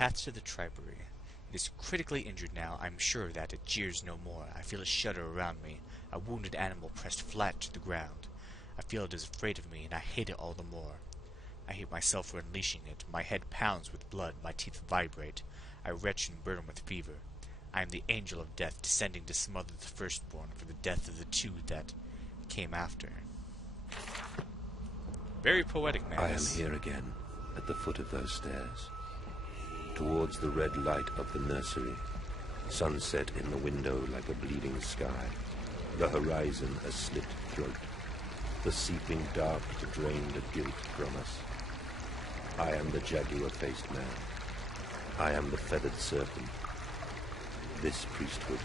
path to the Tribery. It is critically injured now. I'm sure of that. It jeers no more. I feel a shudder around me. A wounded animal pressed flat to the ground. I feel it is afraid of me, and I hate it all the more. I hate myself for unleashing it. My head pounds with blood. My teeth vibrate. I retch and burn with fever. I am the angel of death, descending to smother the firstborn for the death of the two that came after. Very poetic, man. I am here again, at the foot of those stairs. Towards the red light of the nursery. Sunset in the window like a bleeding sky. The horizon a slit throat. The seeping dark drained a guilt from us. I am the jaguar-faced man. I am the feathered serpent. This priesthood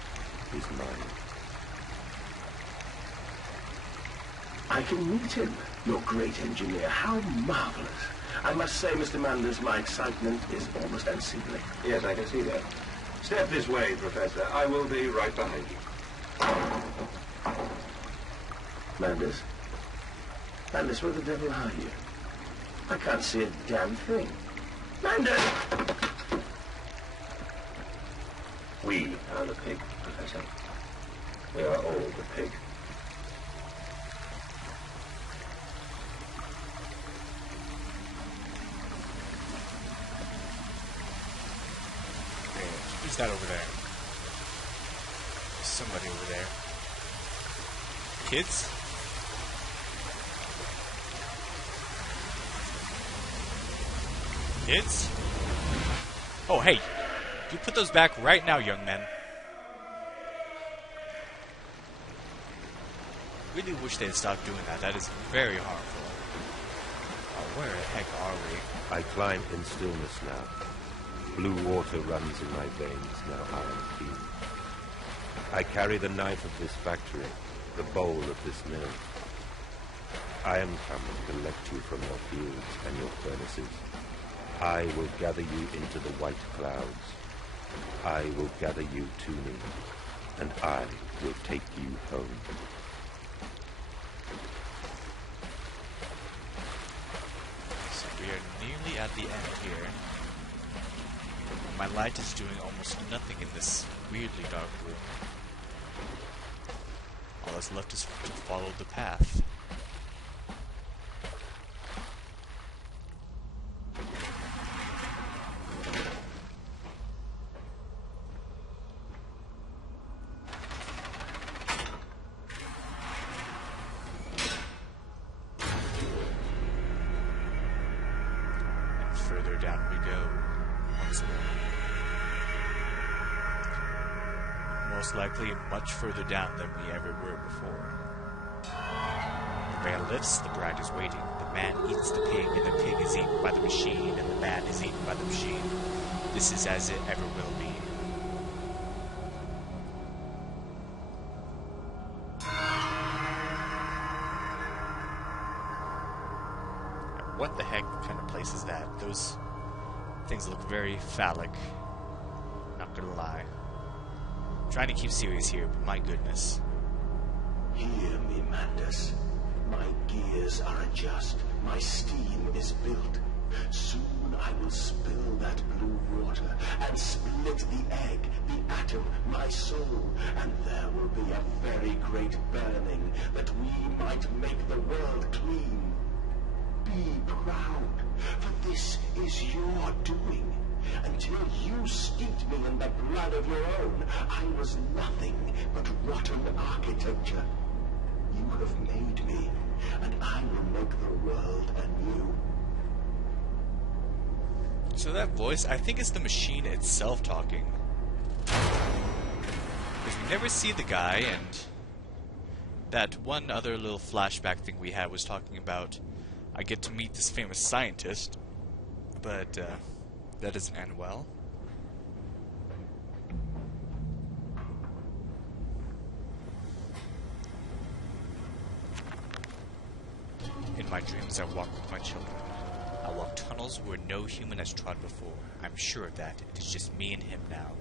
is mine. I can meet him, your great engineer. How marvelous. I must say, Mr. Manders, my excitement is almost unseemly. Yes, I can see that. Step this way, Professor. I will be right behind you. Manders? Manders, where the devil are you? I can't see a damn thing. Manders! We are the pig, Professor. We are all the pig. Who's that over there? Somebody over there. Kids? Kids? Oh, hey. You put those back right now, young men. Really wish they'd stop doing that. That is very harmful. Oh, where the heck are we? I climb in stillness now. Blue water runs in my veins, now I am clean. I carry the knife of this factory, the bowl of this mill. I am come to collect you from your fields and your furnaces. I will gather you into the white clouds. I will gather you to me, and I will take you home. So we are nearly at the end here. My light is doing almost nothing in this weirdly dark room. All that's left is to follow the path. And further down we go, once more. Most likely much further down than we ever were before. The veil lifts, the bride is waiting. The man eats the pig, and the pig is eaten by the machine, and the man is eaten by the machine. This is as it ever will be. What the heck kind of place is that? Those things look very phallic. Not gonna lie. Trying to keep serious here, but my goodness. Hear me, Mandus. My gears are adjust. My steam is built. Soon I will spill that blue water and split the egg, the atom, my soul, and there will be a very great burning that we might make the world clean. Be proud, for this is your doing. Until you steeped me in the blood of your own, I was nothing but rotten architecture. You have made me, and I will make the world anew. So that voice, I think it's the machine itself talking. Because we never see the guy, and that one other little flashback thing we had was talking about I get to meet this famous scientist, but that doesn't end well. In my dreams, I walk with my children. I walk tunnels where no human has trod before. I'm sure of that. It is just me and him now.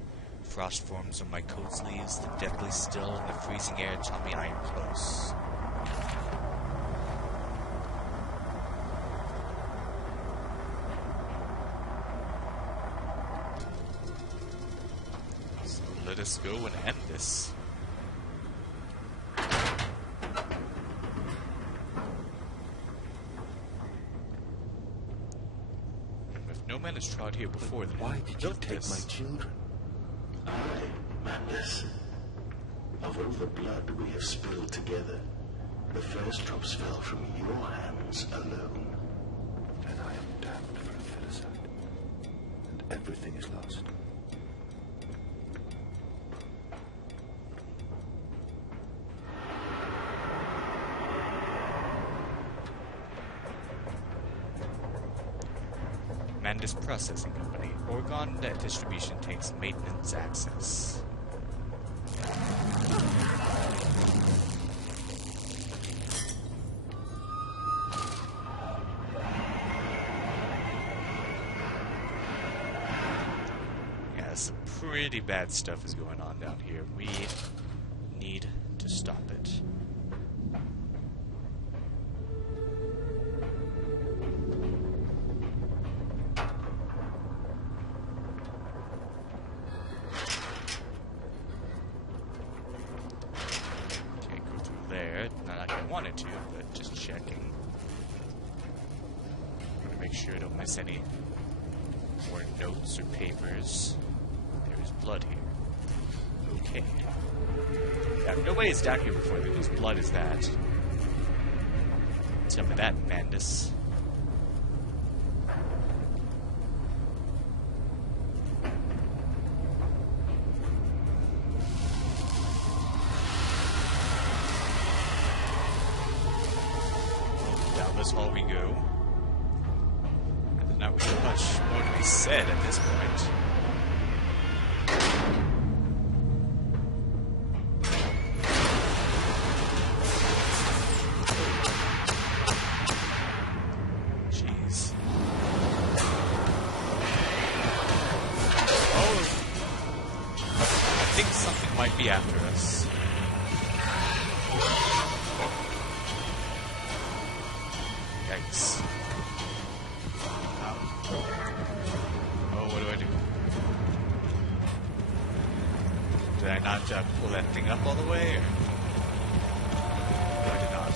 Frost forms on my coat sleeves, the deathly still, and the freezing air tell me I am close. let us go and end this. If no man has trod here before, then Why did you built take this? my children? Aye, Mandus. Of all the blood we have spilled together, the first drops fell from your hands alone. Then I am damned for a filicide. And everything is lost. Mandus Processing Company. Orgon Distribution takes maintenance access. Yeah, some pretty bad stuff is going on down here. We need to stop it. Not like I wanted to, but just checking. I want to make sure I don't miss any more notes or papers. There is blood here. Okay. Yeah, nobody is down here before. Whose blood is that? Tell me that, Mandus. This hall we go. And there's not really much more to be said at this point. Jeez. Oh! I think something might be after us. Yikes. Oh, what do I do? Did I not pull that thing up all the way? Or? No, I did not.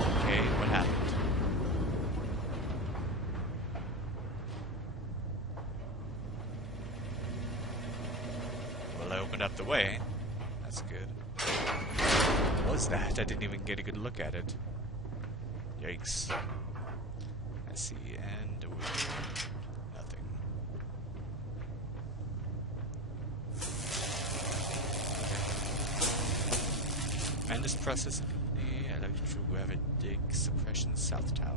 Okay, what happened? Well, I opened up the way. That's good. What was that? I didn't even get a good look at it. Yikes. I see, and over here, nothing. Mandus Processing Company, Electrogravitic Suppression South Tower.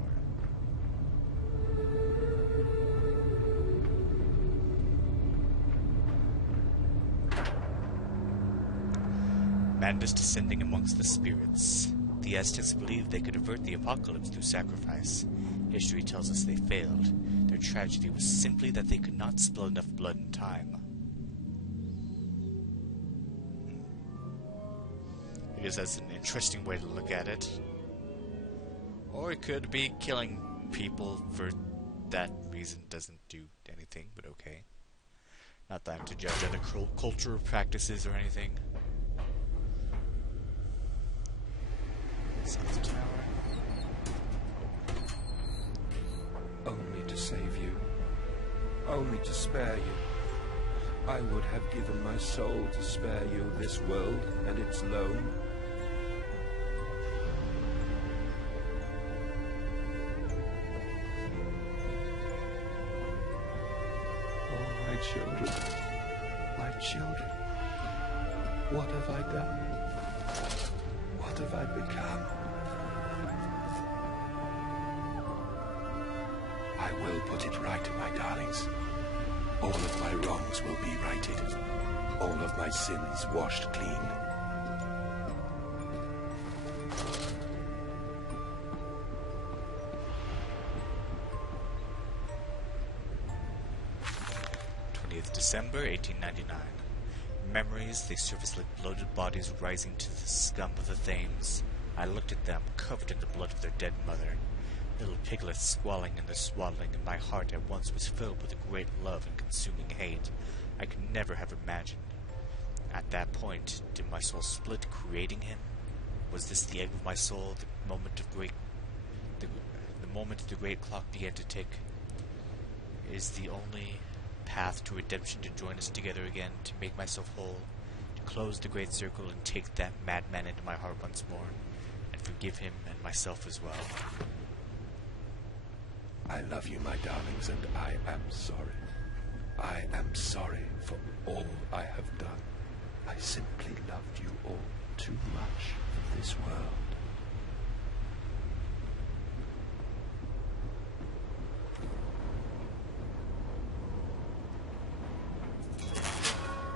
Mandus descending amongst the spirits. The Aztecs believed they could avert the apocalypse through sacrifice. History tells us they failed. Their tragedy was simply that they could not spill enough blood in time. I guess that's an interesting way to look at it. Or it could be killing people for that reason doesn't do anything, but okay. Not that I'm to judge other cultural practices or anything. South Tower. Only to save you. Only to spare you. I would have given my soul to spare you this world and its loam. Oh, my children. My children. What have I done? What have I become? I will put it right, my darlings. All of my wrongs will be righted. All of my sins washed clean. December 1899. Memories, they surface like bloated bodies rising to the scum of the Thames. I looked at them, covered in the blood of their dead mother. Little piglets squalling in the swaddling, and my heart at once was filled with a great love and consuming hate I could never have imagined. At that point, did my soul split, creating him? Was this the egg of my soul, the moment the great clock began to tick? Is the only path to redemption to join us together again, to make myself whole, to close the great circle and take that madman into my heart once more, and forgive him and myself as well? I love you, my darlings, and I am sorry. I am sorry for all I have done. I simply loved you all too much for this world.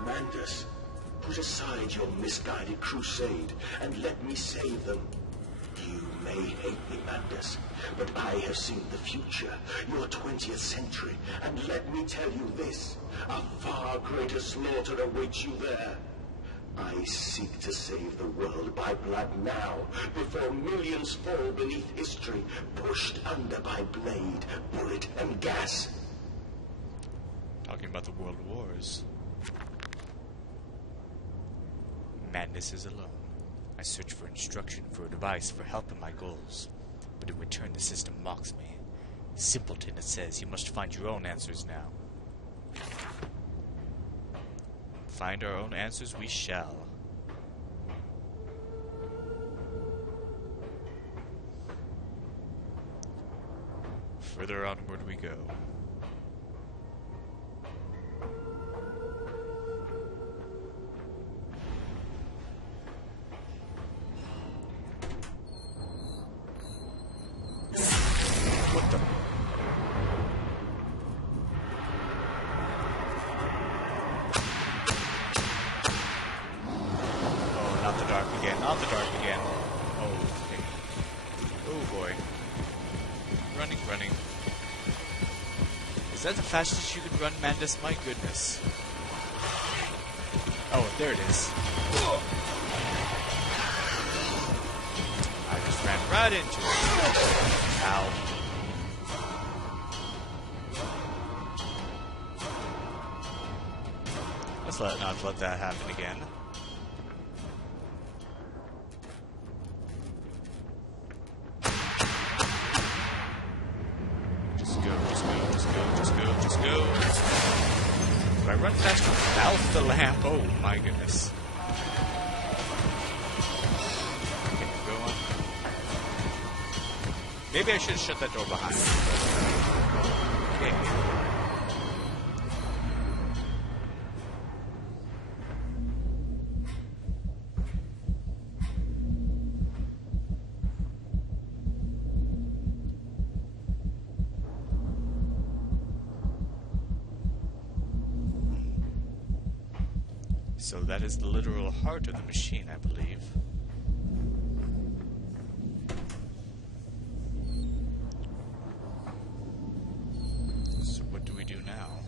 Mandus, put aside your misguided crusade and let me save them. You may hate me, Mandus, but I have seen the future, your 20th century, and let me tell you this, a far greater slaughter awaits you there. I seek to save the world by blood now, before millions fall beneath history, pushed under by blade, bullet, and gas. Talking about the world wars. Madness is alone. I search for instruction, for advice, for help in my goals. But in return the system mocks me. Simpleton, it says, you must find your own answers now. Find our own answers we shall. Further onward we go. What the? Oh, not the dark again. Not the dark again. Oh, okay. Oh boy. Running, running. Is that the fastest you can run, Mandus? My goodness. Oh, there it is. I just ran right into it. Ow. Let's not let that happen again. Just go, just go, just go, just go, just go. If I run faster without the lamp, oh my goodness. Okay, go on. Maybe I should have shut that door behind me. Okay. So that is the literal heart of the machine, I believe. So what do we do now?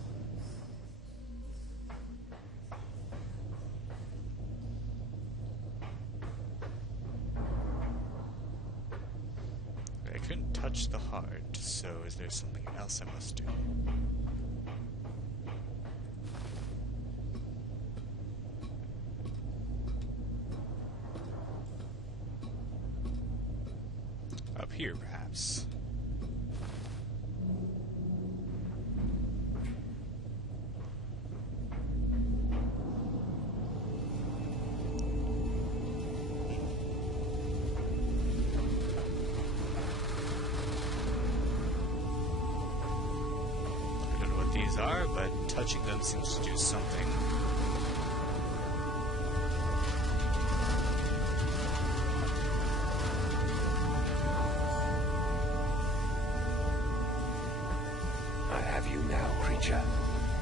I couldn't touch the heart, so is there something else I must do? Up here, perhaps. I don't know what these are, but touching them seems to do something.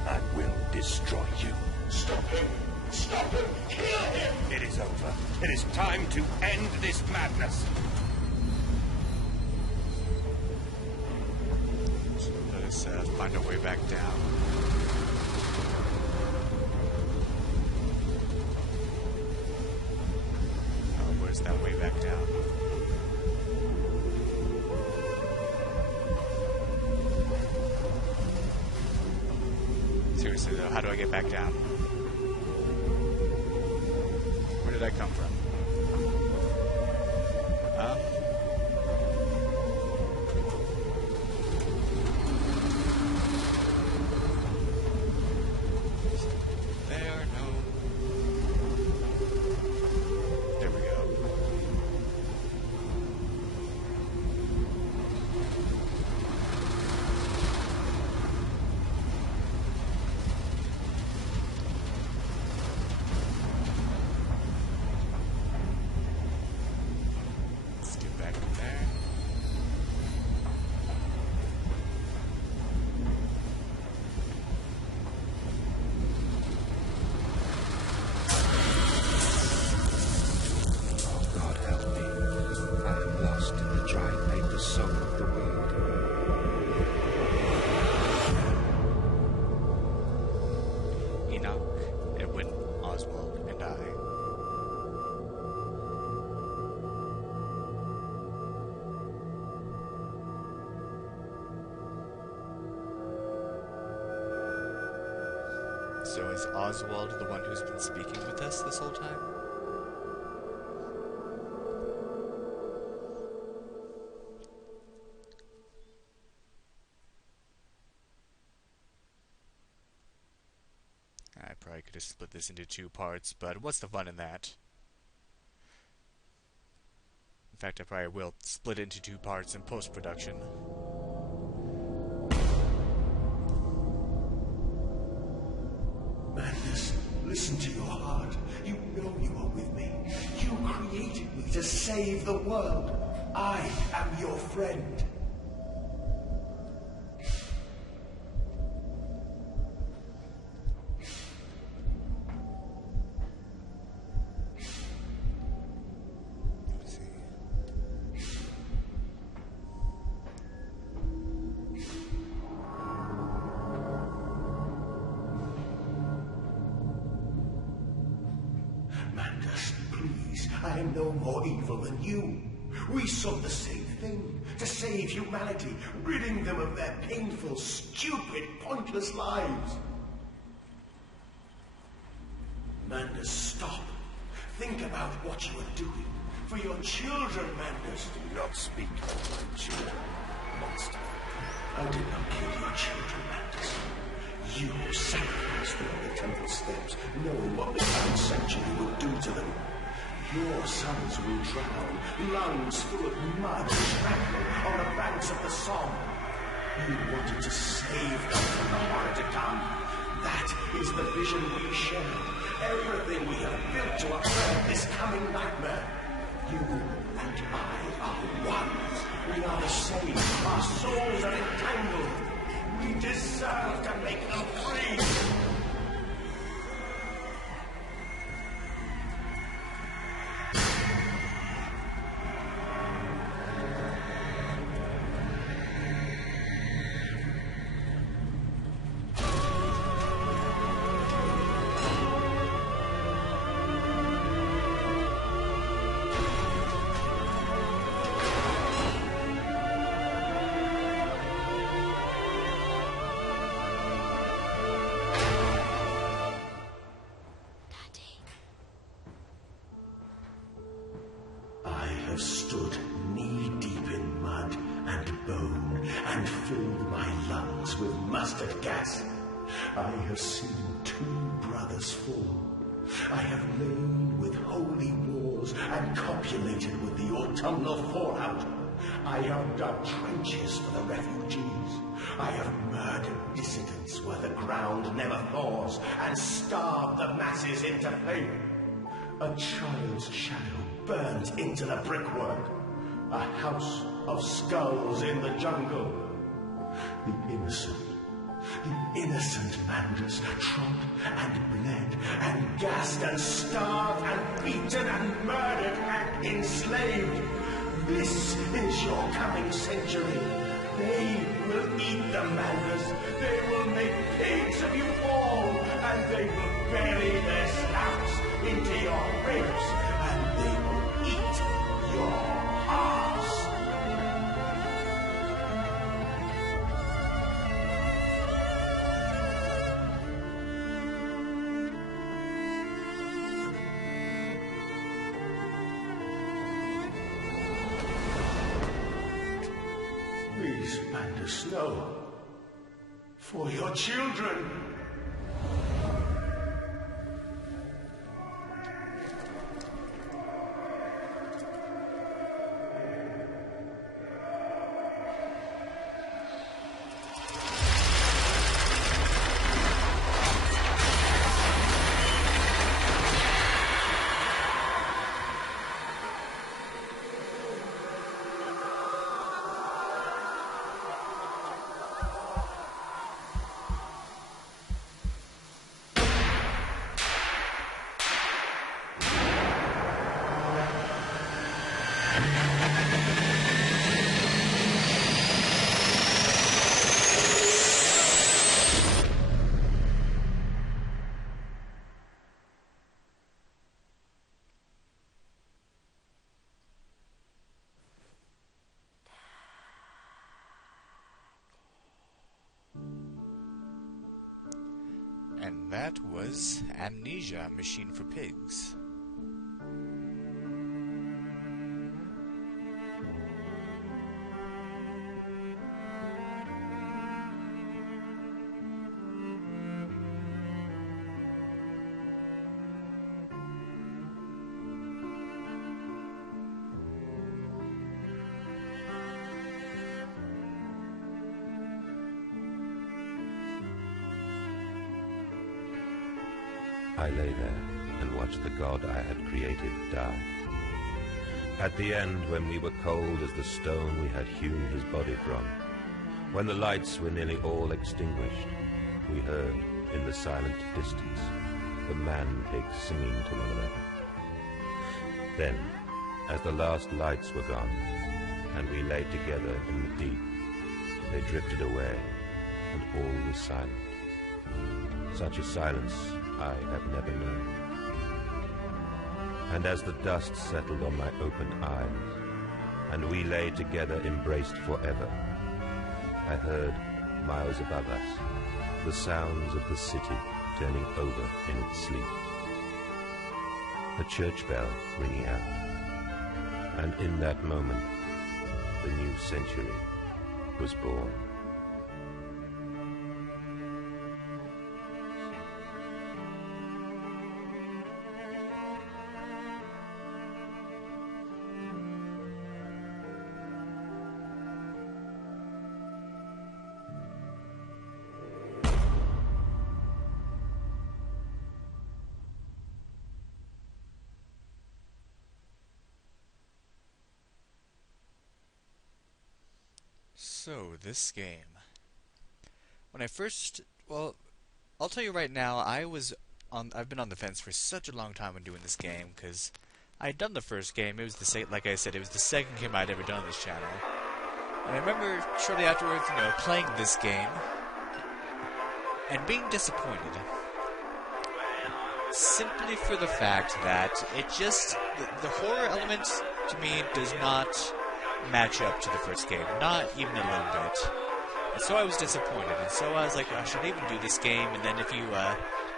I will destroy you. Stop him! Stop him! Kill him! It is over. It is time to end this madness. So let us find our way back down. Oh, where's that way back down? seriously though, how do I get back down? Where did I come from? There, no. There we go. Let's get back in there. Oh, God help me. I am lost in the giant made the soul of the world. Enoch, Edwin, Oswald, and I. So is Oswald the one who's been speaking with us this whole time? I probably could have split this into 2 parts, but what's the fun in that? In fact, I probably will split it into 2 parts in post-production. Madness, listen to your heart. You know you are with me. You created me to save the world. I am your friend. Let's see. Mandus, please, I am no more evil than you. We sought the same thing, to save humanity, ridding them of their painful, stupid, pointless lives. Mandus, stop. Think about what you are doing. For your children, Mandus. Do not speak of my children, monster. I did not kill your children, Mandus. You sacrificed them on the temple steps, knowing what the Grand Sanctuary would do to them. Your sons will drown, lungs full of mud and shrapnel on the banks of the Somme. You wanted to save them from the horror to come. That is the vision we share. Everything we have built to avert this coming nightmare. You and I are one. We are the same. Our souls are entangled. We deserve to make them free. I have stood knee-deep in mud and bone and filled my lungs with mustard gas. I have seen 2 brothers fall. I have lain with holy wars and copulated with the autumnal fallout. I have dug trenches for the refugees. I have murdered dissidents where the ground never thaws and starved the masses into fame. A child's shadow burnt into the brickwork. A house of skulls in the jungle. The innocent Mandus trod and bled and gassed and starved and beaten and murdered and enslaved. This is your coming century. They will eat the Mandus. They will make pigs of you all, and they will bury their snouts into your ribs, and they will eat your hearts. Please, Mandus, no. For your children. And that was Amnesia, Machine for Pigs. I lay there and watched the god I had created die. At the end, when we were cold as the stone we had hewn his body from, when the lights were nearly all extinguished, we heard, in the silent distance, the man-pigs singing to one another. Then, as the last lights were gone, and we lay together in the deep, they drifted away, and all was silent. Such a silence I have never known. And as the dust settled on my open eyes, and we lay together embraced forever, I heard, miles above us, the sounds of the city turning over in its sleep. A church bell ringing out, and in that moment, the new century was born. So, this game. When I first... Well, I'll tell you right now, I've been on the fence for such a long time when doing this game, because I had done the first game. It was like I said, it was the second game I'd ever done on this channel. And I remember shortly afterwards, playing this game, and being disappointed. Simply for the fact that it just... The horror element, to me, does not match up to the first game, not even a little bit. And so I was disappointed, and so I was like, I should even do this game. And then if you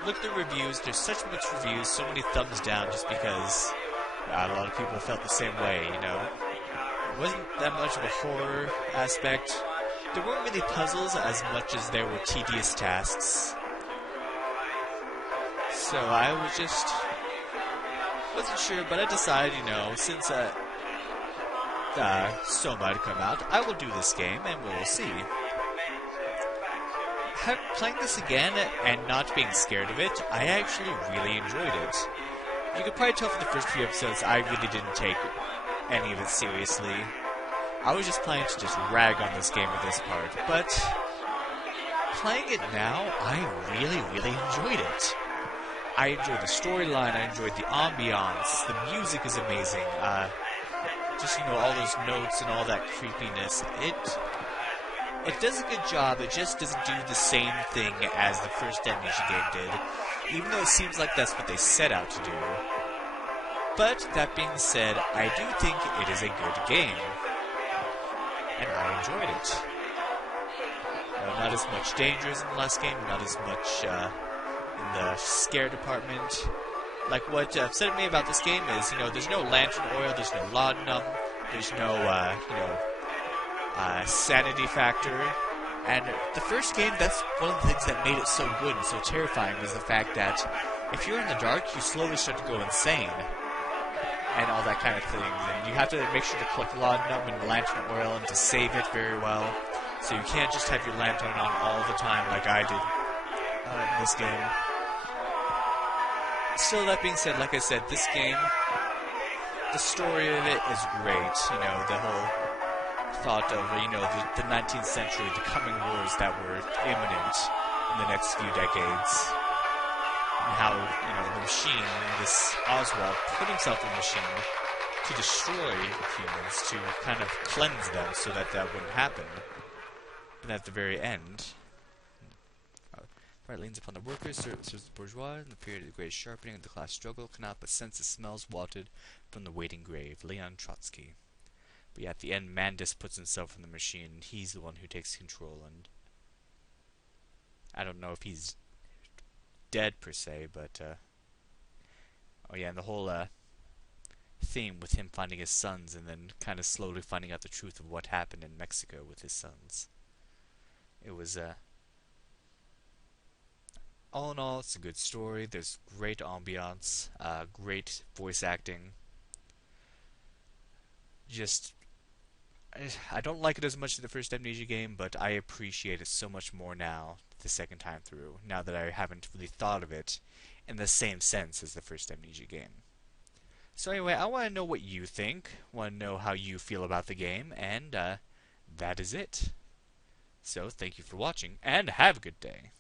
look at the reviews, there's such much reviews, so many thumbs down, just because a lot of people felt the same way, It wasn't that much of a horror aspect. There weren't really puzzles as much as there were tedious tasks. So I wasn't sure, but I decided, since Soma had come out, I will do this game, and we'll see. Playing this again, and not being scared of it, I actually really enjoyed it. You could probably tell from the first few episodes, I really didn't take any of it seriously. I was just planning to just rag on this game at this part, but playing it now, I really, really enjoyed it. I enjoyed the storyline, I enjoyed the ambiance, the music is amazing, all those notes and all that creepiness. It does a good job, it just doesn't do the same thing as the first Amnesia game did, even though it seems like that's what they set out to do. But, that being said, I do think it is a good game. And I enjoyed it. Not as much danger as in the last game, not as much in the scare department. Like, what upset me about this game is, there's no lantern oil, there's no laudanum, there's no, sanity factor. And the first game, that's one of the things that made it so good and so terrifying, was the fact that if you're in the dark, you slowly start to go insane. And all that kind of thing. And you have to make sure to collect laudanum and lantern oil and to save it very well. So you can't just have your lantern on all the time like I did in this game. Still, that being said, like I said, this game, the story of it is great. You know, the whole thought of, you know, the 19th century, the coming wars that were imminent in the next few decades. And how, you know, the machine, this Oswald, put himself in the machine to destroy humans, to kind of cleanse them so that that wouldn't happen. But at the very end, right leans upon the workers, serves the bourgeois, in the period of the greatest sharpening of the class struggle, cannot but sense the smells wafted from the waiting grave. Leon Trotsky. But yeah, at the end, Mandus puts himself in the machine, and he's the one who takes control, and I don't know if he's dead per se, but oh yeah, and the whole theme with him finding his sons and then kind of slowly finding out the truth of what happened in Mexico with his sons. It was all in all, it's a good story. There's great ambiance, great voice acting. Just, I don't like it as much as the first Amnesia game, but I appreciate it so much more now, the second time through, now that I haven't really thought of it in the same sense as the first Amnesia game. So anyway, I want to know what you think, want to know how you feel about the game, and that is it. So, thank you for watching, and have a good day.